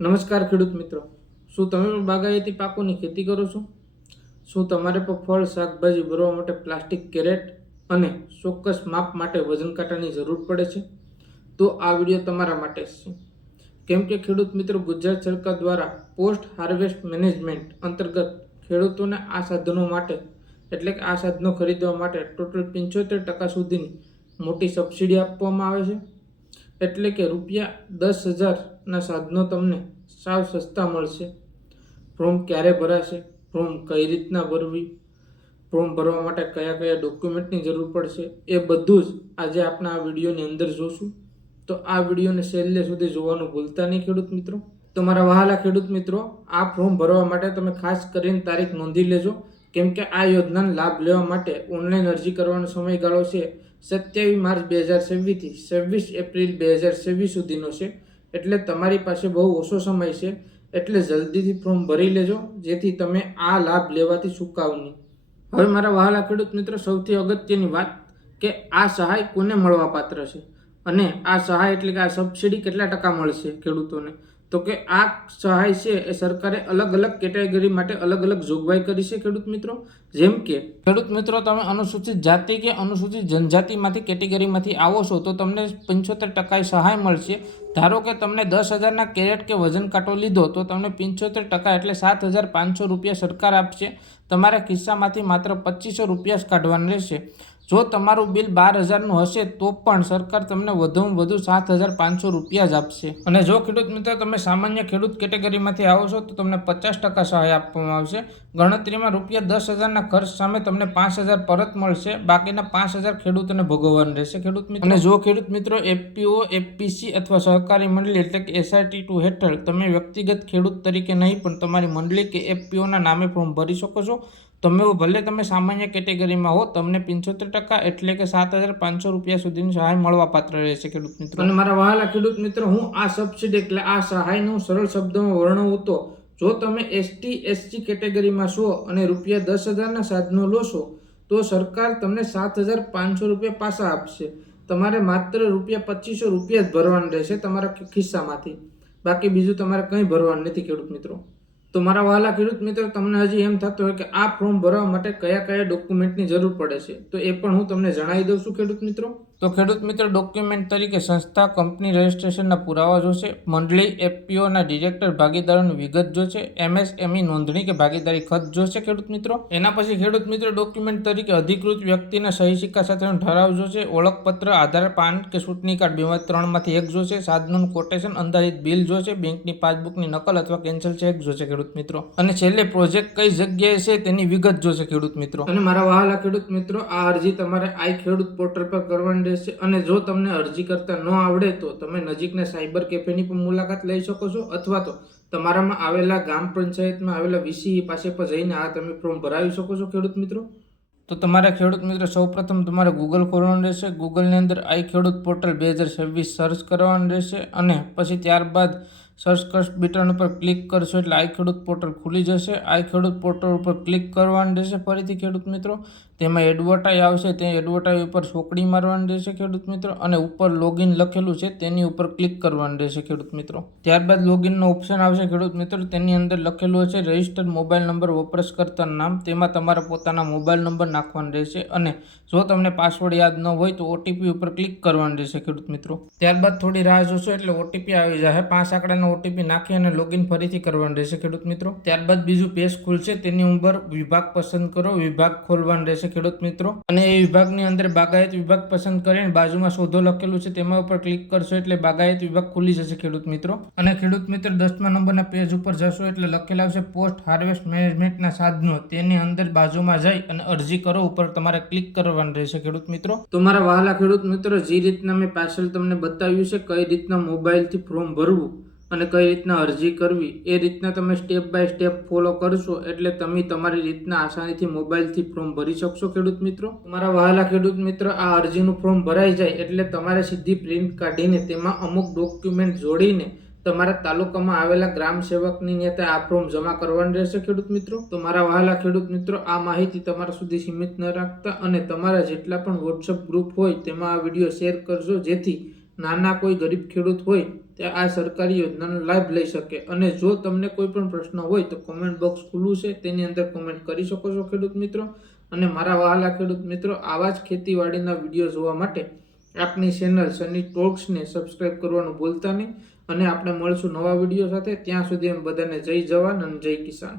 નમસ્કાર ખેડૂત મિત્રો, શું તમે પણ બાગાયતી પાકોની ખેતી કરો છો? શું તમારે પણ ફળ શાકભાજી ભરવા માટે પ્લાસ્ટિક કેરેટ અને ચોક્કસ માપ માટે વજન કાંટાની જરૂર પડે છે? તો આ વિડીયો તમારા માટે છે. કેમ કે ખેડૂત મિત્રો, ગુજરાત સરકાર દ્વારા પોસ્ટ હાર્વેસ્ટ મેનેજમેન્ટ અંતર્ગત ખેડૂતોને આ સાધનો માટે એટલે કે આ સાધનો ખરીદવા માટે ટોટલ 75% સુધીની મોટી સબસિડી આપવામાં આવે છે. એટલે કે ₹10,000ના સાધનો તમને સાવ સસ્તા મળશે. ફોર્મ ક્યારે ભરાશે, ફોર્મ કઈ રીતના ભરવી, ફોર્મ ભરવા માટે કયા કયા ડોક્યુમેન્ટની જરૂર પડશે, એ બધું જ આજે આપણે આ વિડીયોની અંદર જોશું. તો આ વિડીયોને છેલ્લે સુધી જોવાનું ભૂલતા નહીં ખેડૂત મિત્રો. તો મારા વહાલા ખેડૂત મિત્રો, આ ફોર્મ ભરવા માટે તમે ખાસ કરીને તારીખ નોંધી લેજો. કેમ કે આ યોજનાનો લાભ લેવા માટે ઓનલાઈન અરજી કરવાનો સમયગાળો છે 27 માર્ચ 2026 થી 26 એપ્રિલ 2026 સુધીનો છે. એટલે તમારી પાસે બહુ ઓછો સમય છે. એટલે જલ્દીથી ફોર્મ ભરી લેજો, જેથી તમે આ લાભ લેવાથી ચૂકાવ નહીં. હવે મારા વહાલા ખેડૂત મિત્રો, સૌથી અગત્યની વાત કે આ સહાય કોને મળવા પાત્ર છે અને આ સહાય એટલે કે આ સબસિડી કેટલા ટકા મળશે ખેડૂતોને. તો કે આ સહાય છે એ સરકારે અલગ અલગ કેટેગરી માટે અલગ અલગ જોગવાઈ કરી છે ખેડૂત મિત્રો. જેમ કે ખેડૂત મિત્રો, તમે અનુસૂચિત જાતિ કે અનુસૂચિત જનજાતિમાંથી કેટેગરીમાંથી આવો છો તો તમને 75% સહાય મળશે. ધારો કે તમને 10,000ના કેરેટ કે વજન કાંટો લીધો તો તમને 75% એટલે ₹7,500 સરકાર આપશે. તમારા ખિસ્સામાંથી માત્ર ₹2,500 જ કાઢવાના રહેશે. જો તમારું બિલ 12,000નું હશે તો પણ સરકાર તમને વધુમાં વધુ ₹7,500 જ આપશે. અને જો ખેડૂત મિત્રો તમે સામાન્ય ખેડૂત કેટેગરીમાંથી આવો છો તો તમને 50% સહાય આપવામાં આવશે. ગણતરીમાં ₹10,000ના ખર્ચ સામે તમને 5,000 પરત મળશે. બાકીના 5,000 ખેડૂતોને ભોગવવાનું રહેશે ખેડૂત મિત્રો. અને જો ખેડૂત મિત્રો એફપીઓ, એફપીસી અથવા સહકારી મંડળી એટલે કે SRT2 હેઠળ તમે વ્યક્તિગત ખેડૂત તરીકે નહીં પણ તમારી મંડળી કે એફપીઓના નામે ફોર્મ ભરી શકો છો. ભલે તમે સામાન્ય કેટેગરીમાં હો, તમને 75% એટલે કે ₹7,500 સુધીની સહાય મળવા પાત્ર રહેશે ખેડૂત મિત્રો. અને મારા વહાલા ખેડૂત મિત્રો, હું આ સબસિડી એટલે આ સહાયનું સરળ શબ્દોમાં વર્ણવું તો જો તમે ST/SC કેટેગરીમાં છો અને ₹10,000ના સાધનો લો છો તો સરકાર તમને ₹7,500 પાછા આપશે. તમારે માત્ર ₹2,500 જ ભરવાના રહેશે તમારા ખિસ્સામાંથી. બાકી બીજું તમારે કંઈ ભરવાનું નથી ખેડૂત મિત્રો. તો મારા વહાલા ખેડૂત મિત્રો, તમને હજી એમ થતું હોય કે આ ફોર્મ ભરવા માટે કયા કયા ડોક્યુમેન્ટની જરૂર પડે છે, તો એ પણ હું તમને જણાવી દઉં છું ખેડૂત મિત્રો. તો ખેડૂત મિત્રો, ડોક્યુમેન્ટ તરીકે સંસ્થા, કંપની રજિસ્ટ્રેશનના પુરાવા જોશે, મંડળી, એફપીઓના ડિરેક્ટર ભાગીદારોની વિગત જોશે, MSME નોંધણી કે ભાગીદારી ખત જોશે ખેડૂત મિત્રો. એના પછી ખેડૂત મિત્રો, ડોક્યુમેન્ટ તરીકે અધિકૃત વ્યક્તિના સહી સિક્કા સાથેનો ઠરાવ જોશે, ઓળખપત્ર, આધાર, પાન કે ચૂંટણી કાર્ડ, બેમાંથી 3માંથી એક જોશે, સાધનોનું કોટેશન, અંદાજિત બિલ જોશે, બેંકની પાસબુકની નકલ અથવા કેન્સલ ચેક જોશે ખેડૂત મિત્રો. અને છેલ્લે પ્રોજેક્ટ કઈ જગ્યાએ છે તેની વિગત જોશે ખેડૂત મિત્રો. અને મારા વહાલા ખેડૂત મિત્રો, આ અરજી તમારે આઈ ખેડૂત પોર્ટલ પર કરવાની રહેશે. અને જો તમને અરજી કરતા ન આવડે તો તમે નજીકના સાયબર કેફેની પણ મુલાકાત લઈ શકો છો, અથવા તો તમારામાં આવેલા ગ્રામ પંચાયતમાં આવેલા VCE પાસે પણ જઈને આ તમે ફોર્મ ભરાવી શકો છો ખેડૂત મિત્રો. તો તમારા ખેડૂત મિત્રો, સૌપ્રથમ તમારે ગૂગલ ખોલવાનું રહેશે. ગૂગલની અંદર આઈ ખેડૂત પોર્ટલ 2026 સર્ચ કરવાનું રહેશે અને પછી ત્યારબાદ સર્ચ બટન ઉપર ક્લિક કરશો એટલે આઈ ખેડૂત પોર્ટલ ખુલી જશે. આઈ ખેડૂત પોર્ટલ ઉપર ક્લિક કરવાનું રહેશે. ફરીથી ખેડૂત મિત્રો, તેમાં એડવર્ટાઇઝ આવશે, તે એડવર્ટાઇઝ ઉપર ચોકડી મારવાની રહેશે ખેડૂત મિત્રો. અને ઉપર લોગિન લખેલું છે તેની ઉપર ક્લિક કરવાનું રહેશે ખેડૂત મિત્રો. ત્યારબાદ લોગિનનો ઓપ્શન આવશે ખેડૂત મિત્રો. તેની અંદર લખેલું હશે રજિસ્ટર્ડ મોબાઈલ નંબર, વપરાશકર્તા નામ. તેમાં તમારા પોતાના મોબાઈલ નંબર નાખવાનો રહેશે. અને જો તમને પાસવર્ડ યાદ ન હોય તો OTP ઉપર ક્લિક કરવાનું રહેશે ખેડૂત મિત્રો. ત્યારબાદ થોડી રાહ જોશો એટલે OTP આવી જશે. 5 આંકડાનો OTP નાખી અને લોગિન ફરીથી કરવાનું રહેશે ખેડૂત મિત્રો. ત્યારબાદ બીજું પેજ ખુલશે, તેની ઉપર વિભાગ પસંદ કરો, વિભાગ ખોલવાનું રહેશે ખેડૂત મિત્રો. અને એ વિભાગની અંદર બાગાયત વિભાગ પસંદ કરીને બાજુમાં શોધો લખેલું છે તેમાં ઉપર ક્લિક કરશો એટલે બાગાયત વિભાગ ખુલી જશે ખેડૂત મિત્રો. અને ખેડૂત મિત્રો, 10મા નંબરના પેજ ઉપર જશો એટલે લખેલા આવશે પોસ્ટ હાર્વેસ્ટ મેનેજમેન્ટના સાધનો. તેની અંદર બાજુમાં જઈ અને અરજી કરો ઉપર તમારે ક્લિક કરવાનું રહેશે ખેડૂત મિત્રો. તો મારા વહાલા ખેડૂત મિત્રો, જે રીતના મેં પાછળ તમને બતાવ્યું છે કઈ રીતના મોબાઈલથી ફોર્મ ભરવું અને કઈ રીતના અરજી કરવી, એ રીતના તમે સ્ટેપ બાય સ્ટેપ ફોલો કરશો એટલે તમે તમારી રીતના આસાનીથી મોબાઈલથી ફોર્મ ભરી શકશો ખેડૂત મિત્રો. મારા વહાલા ખેડૂત મિત્રો, આ અરજીનું ફોર્મ ભરાઈ જાય એટલે તમારે સીધી પ્રિન્ટ કાઢીને તેમાં અમુક ડોક્યુમેન્ટ જોડીને તમારા તાલુકામાં આવેલા ગ્રામ સેવકની નેતા આ ફોર્મ જમા કરવાનું રહેશે ખેડૂત મિત્રો. તો મારા વહાલા ખેડૂત મિત્રો, આ માહિતી તમારા સુધી સીમિત ન રાખતા અને તમારા જેટલા પણ WhatsApp ગ્રુપ હોય તેમાં આ વિડીયો શેર કરજો, જેથી નાના કોઈ ગરીબ ખેડૂત હોય તે આ સરકારી યોજનાનો લાભ લઈ શકે. અને જો તમને કોઈ પણ પ્રશ્ન હોય તો કોમેન્ટ બોક્સ ખુલ્લું છે, તેની અંદર કોમેન્ટ કરી શકો છો ખેડૂત મિત્રો. અને મારા વહાલા ખેડૂત મિત્રો, આવા જ ખેતીવાડીના વિડીયો જોવા માટે આપની ચેનલ સની ટોક્સને સબસ્ક્રાઇબ કરવાનું ભૂલતા નહીં. અને આપણે મળશું નવા વિડીયો સાથે. ત્યાં સુધી એમ બધાને જય જવાન અને જય કિસાન.